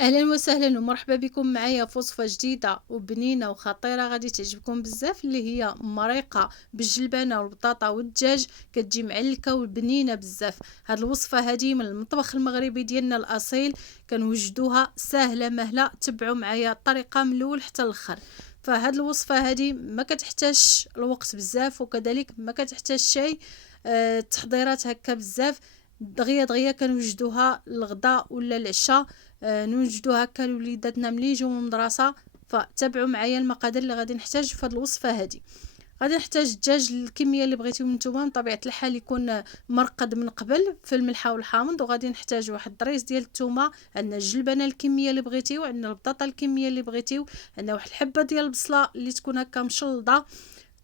اهلا وسهلا ومرحبا بكم معايا في وصفه جديده وبنينه وخطيره غادي تعجبكم بزاف، اللي هي مريقه بالجلبانه والبطاطا والدجاج. كتجي معلكه وبنينه بزاف. هاد الوصفه هذه من المطبخ المغربي ديالنا الاصيل، كنوجدوها سهله مهله. تبعوا معايا الطريقه من الاول حتى الاخر. فهاد الوصفه هذه ما كتحتاجش الوقت بزاف، وكذلك ما كتحتاج شيء تحضيرات هكا بزاف. دغيا دغيا كنوجدوها الغداء ولا العشاء. نوجدو هكا لوليداتنا ملي يجيو من المدرسه. فتابعوا معايا المقادير اللي غادي نحتاج في هذه الوصفه هذه. غادي نحتاج الدجاج الكميه اللي بغيتيو نتوما، من طبيعه الحال يكون مرقد من قبل في الملحه والحامض. وغادي نحتاج واحد الضريس ديال الثومه، عندنا الجلبانه الكميه اللي بغيتيو، عندنا البطاطا الكميه اللي بغيتيو، عندنا واحد الحبه ديال البصله اللي تكون هكا مشلضه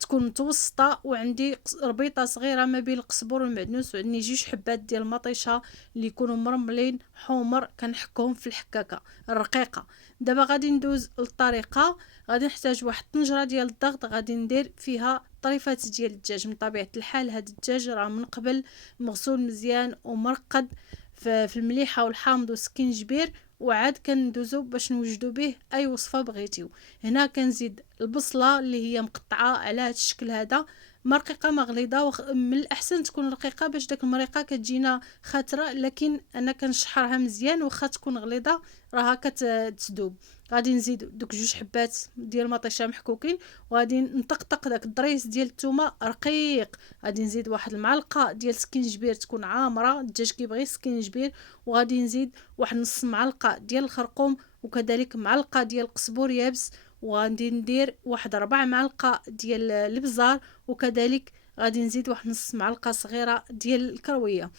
تكون متوسطه، وعندي ربيطه صغيره ما بين القزبر والمعدنوس، وعندي جوج حبات ديال المطيشه اللي يكونوا مرملين حمر كنحكهم في الحكاكه الرقيقه. دابا غادي ندوز للطريقه. غادي نحتاج واحد الطنجره ديال الضغط، غادي ندير فيها طريفات ديال الدجاج. من طبيعه الحال هذا الدجاج راه من قبل مغسول مزيان ومرقد في المليحه والحامض والسكينجبير، وعاد كندوزو باش نوجدو به اي وصفه بغيتيو. هنا كنزيد البصله اللي هي مقطعه على هذا الشكل هذا، مرقيقه مغليظه من الاحسن تكون رقيقه باش داك المريقه كتجينا خاتره، لكن انا كنشحرها مزيان واخا تكون غليظه راها كتذوب. غادي نزيد دوك جوج حبات ديال المطيشه محكوكين، وغادي نطقطق داك الضريس ديال الثومه رقيق. غادي نزيد واحد المعلقه ديال سكينجبير تكون عامره، الدجاج كيبغي سكينجبير. وغادي نزيد واحد نص معلقه ديال الخرقوم، وكذلك معلقه ديال القزبور يابس. وغادي ندير واحد 4 معالق ديال البزار، وكذلك غادي نزيد واحد نص معلقه صغيره ديال الكرويه.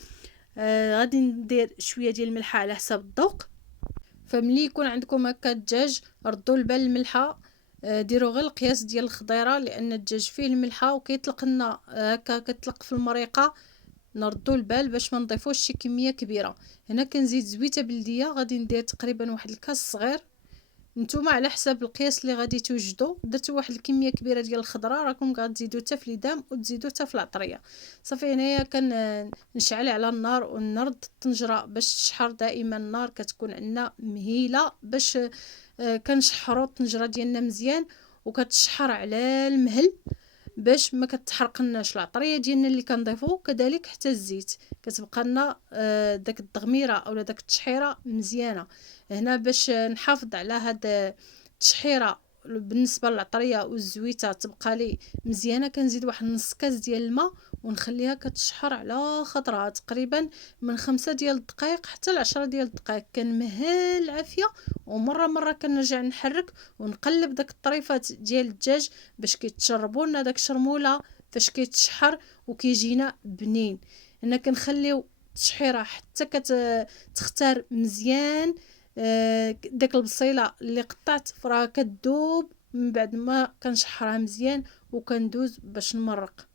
غادي ندير شويه ديال الملحه على حساب الذوق. فملي يكون عندكم هكا الدجاج ردوا البال الملحه. ديروا غير القياس ديال الخضيره، لان الدجاج فيه الملحه وكيطلق لنا هكا كتطلق في المريقه. نردوا البال باش ما نضيفوش شي كميه كبيره. هنا كنزيد زويته بلديه، غادي ندير تقريبا واحد الكاس صغير. نتوما على حساب القياس اللي غادي توجدوا. درتو واحد الكميه كبيره ديال الخضره، راكم غتزيدوا حتى في اليدام وتزيدوا حتى في العطريه. صافي هنايا نشعل على النار ونرد الطنجره باش تشحر. دائما النار كتكون عندنا مهيله باش كنشحروا الطنجره ديالنا مزيان، وكتشحر على المهل باش ما كتحرقناش العطريه ديالنا اللي كنضيفو، كذلك حتى الزيت كتبقى لنا داك التغميره اولا داك التشحيره مزيانه. هنا باش نحافظ على هاد التشحيره بالنسبه للعطريه والزويته تبقى لي مزيانه، كنزيد واحد نص كاس ديال الماء ونخليها كتشحر على خضرها تقريبا من 5 ديال الدقائق حتى ل10 ديال الدقائق. كنمهل العافيه، ومره مره كنرجع نحرك ونقلب داك الطريفات ديال الدجاج باش كيتشربوا لنا داك الشرموله فاش كيتشحر وكيجينا بنين. هنا كنخليو التشحيره حتى كتختار مزيان. داك البصيله اللي قطعت فراه كتذوب من بعد ما كنشحرها مزيان وكندوز باش نمرق.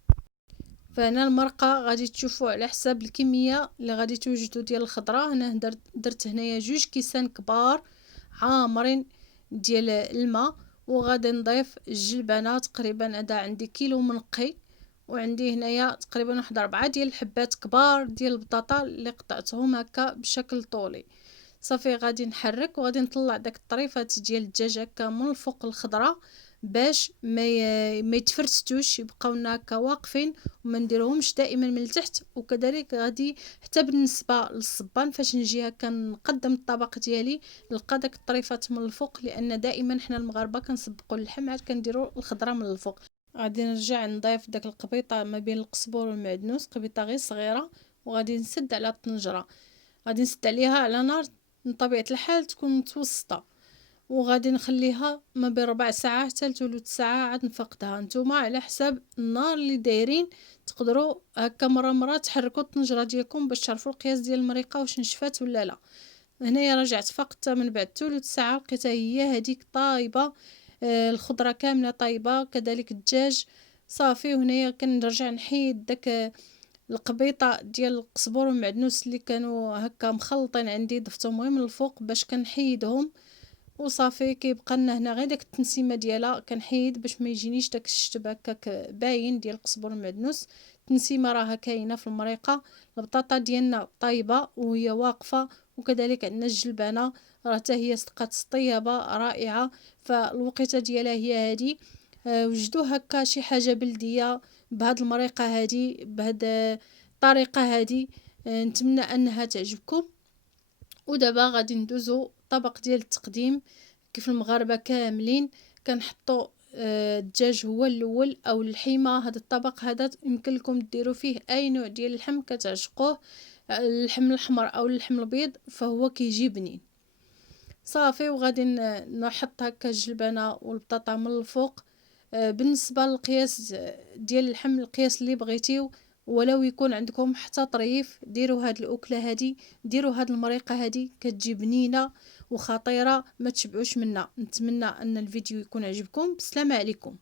فهنا المرقه غادي تشوفوا على حساب الكميه اللي غادي توجدوا ديال الخضره. هنا درت هنايا 2 كيسان كبار عامرين ديال الماء، وغادي نضيف الجلبانه تقريبا هذا عندي كيلو منقي، وعندي هنايا تقريبا واحد 4 حبات كبار ديال البطاطا اللي قطعتهم هكا بشكل طولي. صافي غادي نحرك وغادي نطلع داك الطريفات ديال الدجاج هكا من الفوق الخضره باش ما يتفرستوش، يبقاو لنا هكا واقفين وما نديرهمش دائما من التحت. وكذلك غادي حتى بالنسبه للصبان فاش نجي هكا نقدم الطبق ديالي نلقى داك الطريفات من الفوق، لان دائما حنا المغاربه كنسبقوا اللحم عاد كنديروا الخضره من الفوق. غادي نرجع نضيف داك القبيطه ما بين القزبر والمعدنوس، قبيطه غير صغيره، وغادي نسد على الطنجره. غادي نسد عليها على نار من طبيعه الحال تكون متوسطه، وغادي نخليها ما بين ربع ساعه حتى لثلث ساعه عاد نفقدها. نتوما على حساب النار اللي دايرين تقدروا هكا مره تحركوا الطنجره ديالكم باش تعرفوا القياس ديال المريقه واش نشفات ولا لا. هنايا رجعت فقدتها من بعد ثلث ساعه، لقيتها هي هذيك طايبه. الخضره كامله طايبه كذلك الدجاج صافي. وهنايا كنرجع نحيد داك القبيطه ديال القزبر والمعدنوس اللي كانوا هكا مخلطين عندي، ضفتهم غير من الفوق باش كنحيدهم. وصافي كيبقى لنا هنا غير داك التنسيمه ديالها كنحيد باش ما يجينيش داك الشتب هكاك باين ديال القزبر والمعدنوس. التنسيمه راها كاينه في المريقه. البطاطا ديالنا طايبه وهي واقفه، وكذلك عندنا الجلبانه راه حتى هي صدقات الطيبه رائعه. فالوقيته ديالها هي هادي. وجدوا هكا شي حاجه بلديه بهاد المريقه هادي، بهاد الطريقه هادي. نتمنى انها تعجبكم. ودابا غادي ندوزو طبق ديال التقديم. كيف المغاربه كاملين كنحطوا الدجاج هو الاول او اللحيمه. هذا الطبق هذا يمكن لكم ديروا فيه اي نوع ديال اللحم كتعشقوه، اللحم الاحمر او اللحم الابيض، فهو كيجي بنين. صافي، وغادي نحط هكا الجلبانه والبطاطا من الفوق. بالنسبه للقياس ديال اللحم، القياس اللي بغيتيو، ولو يكون عندكم حتى طريف ديروا هاد الاكله هادي، ديروا هاد المريقه هادي كتجي بنينه وخطيره ما تشبعوش منها. نتمنى ان الفيديو يكون عجبكم. بسلامه عليكم.